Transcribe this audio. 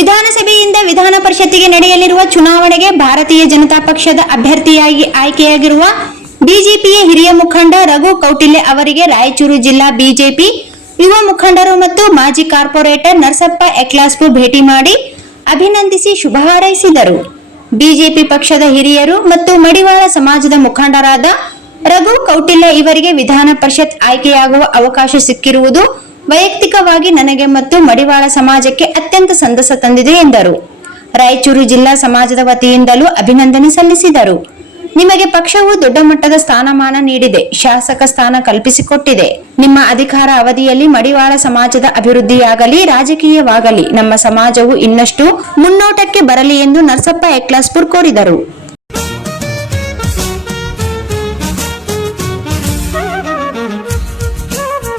ವಿಧಾನಸಭೆಯಿಂದ ವಿಧಾನ ಪರಿಷತ್ತಿಗೆ ನಡೆಯಲಿರುವ ಚುನಾವಣೆಗೆ ಭಾರತೀಯ ಜನತಾ ಪಕ್ಷದ ಅಭ್ಯರ್ಥಿಯಾಗಿ ಆಯ್ಕೆಯಾಗಿರುವ ಬಿಜೆಪಿಯ ಹಿರಿಯ ಮುಖಂಡ ರಘು ಕೌಟಿಲ್ಯ ಅವರಿಗೆ ರಾಯಚೂರು ಜಿಲ್ಲಾ ಬಿಜೆಪಿ ಯುವ ಮುಖಂಡರು ಮತ್ತು ಮಾಜಿ ಕಾರ್ಪೊರೇಟರ್ ನರಸಪ್ಪ ಯಕ್ಲಾಸ್ಪುರ್ ಭೇಟಿ ಮಾಡಿ ಅಭಿನಂದಿಸಿ ಶುಭ ಹಾರೈಸಿದರು. ಬಿಜೆಪಿ ಪಕ್ಷದ ಹಿರಿಯರು ಮತ್ತು ಮಡಿವಾಳ ಸಮಾಜದ ಮುಖಂಡರಾದ ರಘು ಕೌಟಿಲ್ಯ ಇವರಿಗೆ ವಿಧಾನ ಪರಿಷತ್ ಆಯ್ಕೆಯಾಗುವ ಅವಕಾಶ ಸಿಕ್ಕಿರುವುದು ವೈಯಕ್ತಿಕವಾಗಿ ನನಗೆ ಮತ್ತು ಮಡಿವಾಳ ಸಮಾಜಕ್ಕೆ ಅತ್ಯಂತ ಸಂತಸ ತಂದಿದೆ ಎಂದರು. ರಾಯಚೂರು ಜಿಲ್ಲಾ ಸಮಾಜದ ವತಿಯಿಂದಲೂ ಅಭಿನಂದನೆ ಸಲ್ಲಿಸಿದರು. ನಿಮಗೆ ಪಕ್ಷವು ದೊಡ್ಡ ಮಟ್ಟದ ಸ್ಥಾನಮಾನ ನೀಡಿದೆ, ಶಾಸಕ ಸ್ಥಾನ ಕಲ್ಪಿಸಿಕೊಟ್ಟಿದೆ. ನಿಮ್ಮ ಅಧಿಕಾರ ಅವಧಿಯಲ್ಲಿ ಮಡಿವಾಳ ಸಮಾಜದ ಅಭಿವೃದ್ಧಿಯಾಗಲಿ, ರಾಜಕೀಯವಾಗಲಿ ನಮ್ಮ ಸಮಾಜವು ಇನ್ನಷ್ಟು ಮುನ್ನೋಟಕ್ಕೆ ಬರಲಿ ಎಂದು ನರಸಪ್ಪ ಯಕ್ಲಾಸ್ಪುರ್ ಕೋರಿದರು.